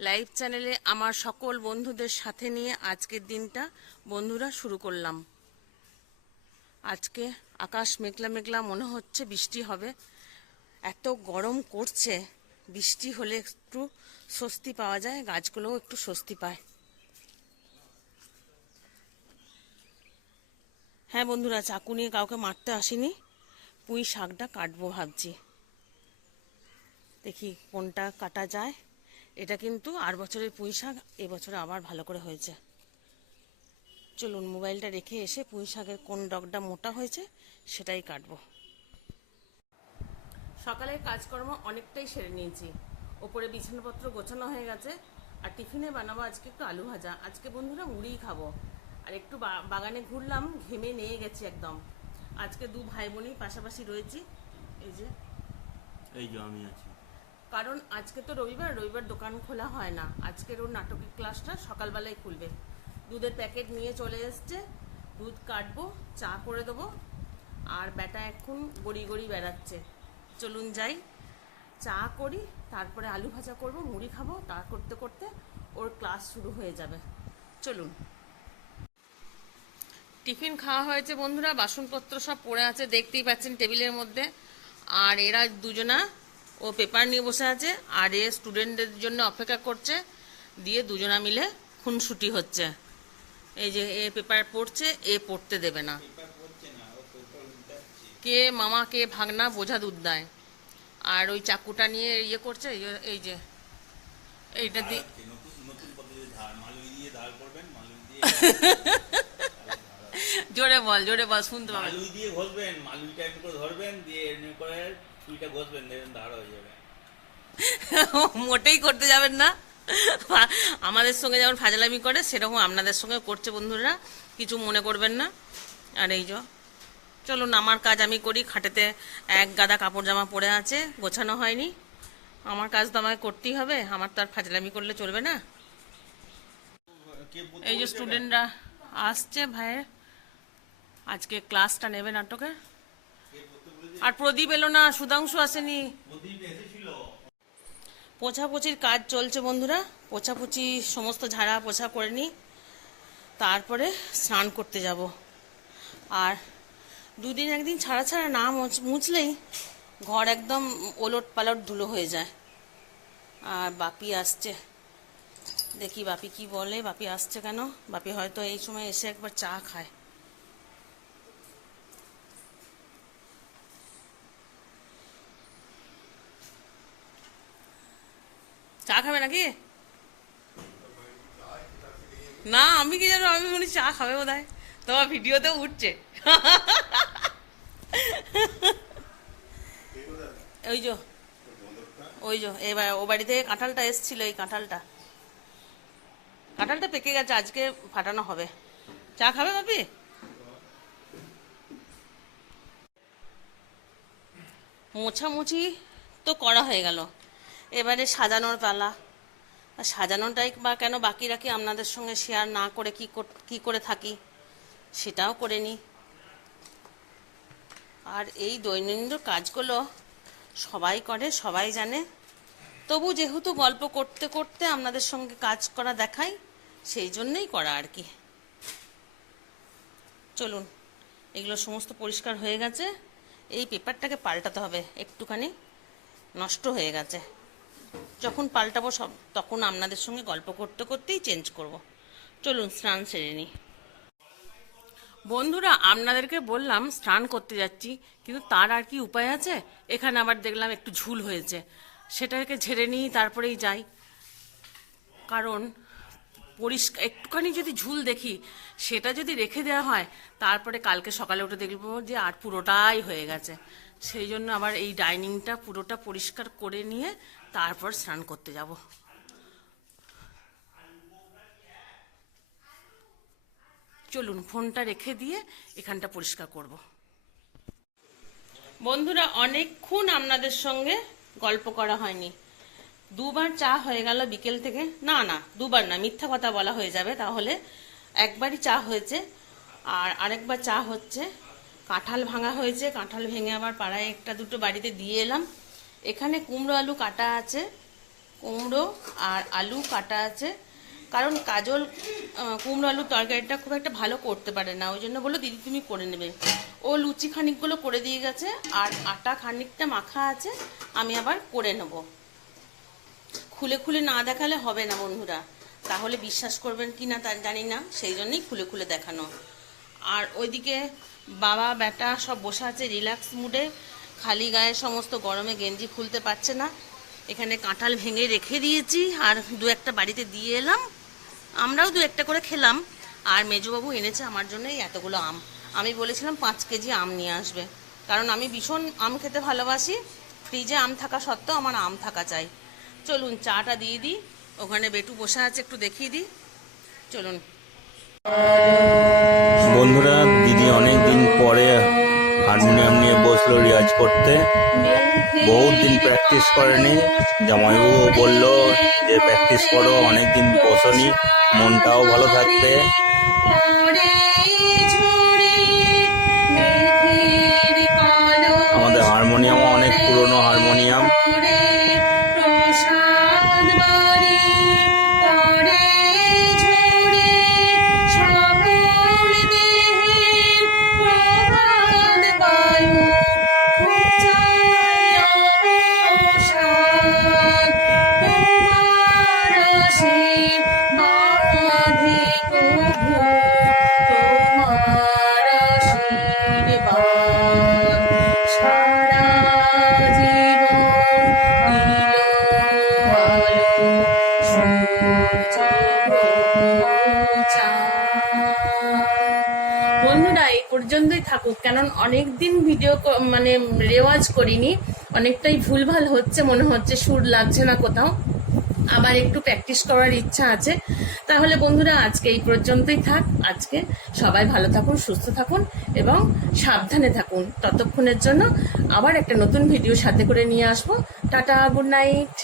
Live চ্যানেলে আমার সকল বন্ধুদের সাথে নিয়ে আজকের দিনটা বন্ধুরা শুরু করলাম। আজকে আকাশ মেঘলা মেঘলা, মনে হচ্ছে বৃষ্টি হবে। এত গরম করছে, বৃষ্টি হলে একটু স্বস্তি পাওয়া যায়, গাছগুলোও একটু স্বস্তি পায়। হ্যাঁ বন্ধুরা, চাকু নিয়ে কাউকে মারতে আসিনি, পুঁই শাকটা কাটবো ভাবছি। দেখি কোনটা কাটা যায়। এটা কিন্তু আর বছরের পুঁই শাক, এবছরে আবার ভালো করে হয়েছে। চলুন মোবাইলটা রেখে এসে পুঁই শাকের কোন ডগটা মোটা হয়েছে সেটাই কাটবো। সকালের কাজকর্ম অনেকটাই সেরে নিয়েছি, ওপরে বিছানাপত্র গোছানো হয়ে গেছে। আর টিফিনে বানাবো আজকে একটু আলু ভাজা। আজকে বন্ধুরা মুড়িই খাবো। আর একটু বাগানে ঘুরলাম, ঘেমে নিয়ে গেছি একদম। আজকে দু ভাই বোনই পাশাপাশি রয়েছি। এই যে আমি আছি। কারণ আজকে তো রবিবার, রবিবার দোকান খোলা হয় না। আজকের ওর নাটকের ক্লাসটা সকালবেলায় খুলবে। দুধের প্যাকেট নিয়ে চলে এসছে, দুধ কাটবো, চা করে দেবো। আর বেটা এখন গড়ি গড়ি বেড়াচ্ছে। চলুন যাই, চা করি, তারপরে আলু ভাজা করব, মুড়ি খাবো। তা করতে করতে ওর ক্লাস শুরু হয়ে যাবে। চলুন। টিফিন খাওয়া হয়েছে বন্ধুরা, বাসনপত্র সব পড়ে আছে, দেখতেই পাচ্ছেন টেবিলের মধ্যে। আর এরা দুজনা, ও পেপার নিয়ে বসে আছে আর এ স্টুডেন্টদের জন্য অপেক্ষা করছে। দিয়ে দুজনা মিলে খুনসুটি হচ্ছে। এই যে এ পেপার পড়ছে, এ পড়তে দেবে না। কে মামা কে ভাগনা বোঝা দুধ দেয়। আর ওই চাকুটা নিয়ে ইয়ে করছে, এই যে এইটা দিয়ে জোরে বল, জোরে বল, শুনতে পাবে। মালুই দিয়ে ঘষবেন, মালুইটা এমনি করে ধরবেন, দিয়ে এমনি করে সুইটা ঘষবেন, দেখবেন ধার হয়ে যাবে। মোটেই করতে যাবেন না। আমাদের সঙ্গে যেমন ফাজলামি করে, সেরকম আপনাদের সঙ্গে করছে বন্ধুরা, কিছু মনে করবেন না। আর এই যে চলুন, আমার কাজ আমি করি। খাটেতে এক গাদা কাপড় জামা পড়ে আছে, গোছানো হয়নি। আমার কাজ তো আমাকে করতেই হবে, আমার তো আর ফাজলামি করলে চলবে না। এই যে স্টুডেন্টরা আসছে ভাইয়ের, আজকে ক্লাসটা নেবে নাটকের। আর প্রদীপ এলো না, সুধাংশু আসেনি। পোছাপুছির কাজ চলছে বন্ধুরা, পোছাপুছি সমস্ত ঝাড়া পোছা করে নিই, তারপরে স্নান করতে যাব। আর দুদিন একদিন ছাড়া ছাড়া না মুছলেই ঘর একদম ওলট পালট ধুলো হয়ে যায়। আর বাপি আসছে, দেখি বাপি কি বলে। বাপি আসছে কেন? বাপি হয়তো এই সময় এসে একবার চা খায়। চা খাবে নাকি? না, আমি কি জানো, আমি মনে চা খাবে বোধ হয়। তোমার ভিডিওতেও উঠছে। ওই যে, ওই যে এবার ও বাড়ি থেকে কাঁঠালটা এসছিল, এই কাঁঠালটা কাঁঠালটা পেকে গেছে, আজকে ফাটানো হবে। চা খাবে বাপি? মোছামুছি তো করা হয়ে গেল, এবারে সাজানোর পালা। আর সাজানোটাই বা কেন বাকি রাখি, আপনাদের সঙ্গে শেয়ার না করে কি করে থাকি সেটাও করে নিই। আর এই দৈনন্দিন কাজগুলো সবাই করে, সবাই জানে। তবু যেহেতু গল্প করতে করতে আপনাদের সঙ্গে কাজ করা দেখাই, সেই জন্যই করা আর কি। চলুন, এগুলো সমস্ত পরিষ্কার হয়ে গেছে। এই পেপারটাকে পাল্টাতে হবে, একটুখানি নষ্ট হয়ে গেছে। যখন পাল্টাবো সব, তখন আপনাদের সঙ্গে গল্প করতে করতেই চেঞ্জ করব। চলুন স্নান সেরে নিই। বন্ধুরা, আপনাদেরকে বললাম স্নান করতে যাচ্ছি, কিন্তু তার আর কি উপায় আছে। এখানে আবার দেখলাম একটু ঝুল হয়েছে, সেটাকে ঝেড়ে নিই, তারপরেই যাই। কারণ পরিষ্কার একটুখানি যদি ঝুল দেখি, সেটা যদি রেখে দেওয়া হয়, তারপরে কালকে সকালে উঠে দেখবো যে আর পুরোটাই হয়ে গেছে। সেই জন্য আবার এই ডাইনিংটা পুরোটা পরিষ্কার করে নিয়ে তারপর স্নান করতে যাব। চলুন, ফোনটা রেখে দিয়ে এখানটা পরিষ্কার করব। বন্ধুরা, অনেকক্ষণ আপনাদের সঙ্গে গল্প করা হয়নি। দুবার চা হয়ে গেল বিকেল থেকে। না না, দুবার না, মিথ্যা কথা বলা হয়ে যাবে তাহলে। একবারই চা হয়েছে, আর আরেকবার চা হচ্ছে। কাঁঠাল ভাঙা হয়েছে, কাঁঠাল ভেঙে আবার পাড়ায় একটা দুটো বাড়িতে দিয়ে এলাম। এখানে কুমড়ো আলু কাটা আছে, কুমড়ো আর আলু কাটা আছে, কারণ কাজল কুমড়ো আলুর তরকারিটা খুব একটা ভালো করতে পারে না, ওই জন্য বললো দিদি তুমি করে নেবে। ও লুচি খানিকগুলো করে দিয়ে গেছে, আর আটা খানিকটা মাখা আছে, আমি আবার করে নেব। খুলে খুলে না দেখালে হবে না বন্ধুরা, তাহলে বিশ্বাস করবেন কি না তা জানি না, সেই জন্যই খুলে খুলে দেখানো। আর ওইদিকে বাবা বেটা সব বসে আছে রিল্যাক্স মুডে, খালি গায়ে, সমস্ত গরমে গেঞ্জি খুলতে পারছে না। এখানে কাঁঠাল ভেঙে রেখে দিয়েছি, আর দু একটা বাড়িতে দিয়ে এলাম, আমরাও দু একটা করে খেলাম। আর মেজবাবু এনেছে আমার জন্য এই এতগুলো আম। আমি বলেছিলাম 5 কেজি আম নিয়ে আসবে, কারণ আমি ভীষণ আম খেতে ভালোবাসি, ফ্রিজে আম থাকা সত্ত্বেও আমার আম থাকা চাই। চলুন চাটা দিয়ে দিই, ওখানে বেটু বসে আছে, একটু দেখিয়ে দিই, চলুন। বন্ধুরা, দিদি অনেক দিন পরে হারমোনিয়াম নিয়ে বসলো রিয়াজ করতে। বহুত দিন প্র্যাকটিস করেনি। জামাইবাবু বললো যে প্র্যাকটিস করো, অনেক দিন বসনি, মনটাও ভালো থাকবে। আমাদের হারমোনিয়ামও অনেক পুরনো হারমোনিয়াম। বন্ধুরা এই পর্যন্তই থাকুক, কারণ অনেকদিন ভিডিও মানে রেওয়াজ করিনি, অনেকটাই ভুলভাল হচ্ছে, মনে হচ্ছে সুর লাগছে না কোথাও, আবার একটু প্র্যাকটিস করার ইচ্ছা আছে। তাহলে বন্ধুরা আজকে এই পর্যন্তই থাক। আজকে সবাই ভালো থাকুন, সুস্থ থাকুন এবং সাবধানে থাকুন। ততক্ষণের জন্য আবার একটা নতুন ভিডিও সাথে করে নিয়ে আসবো। Tata, good night.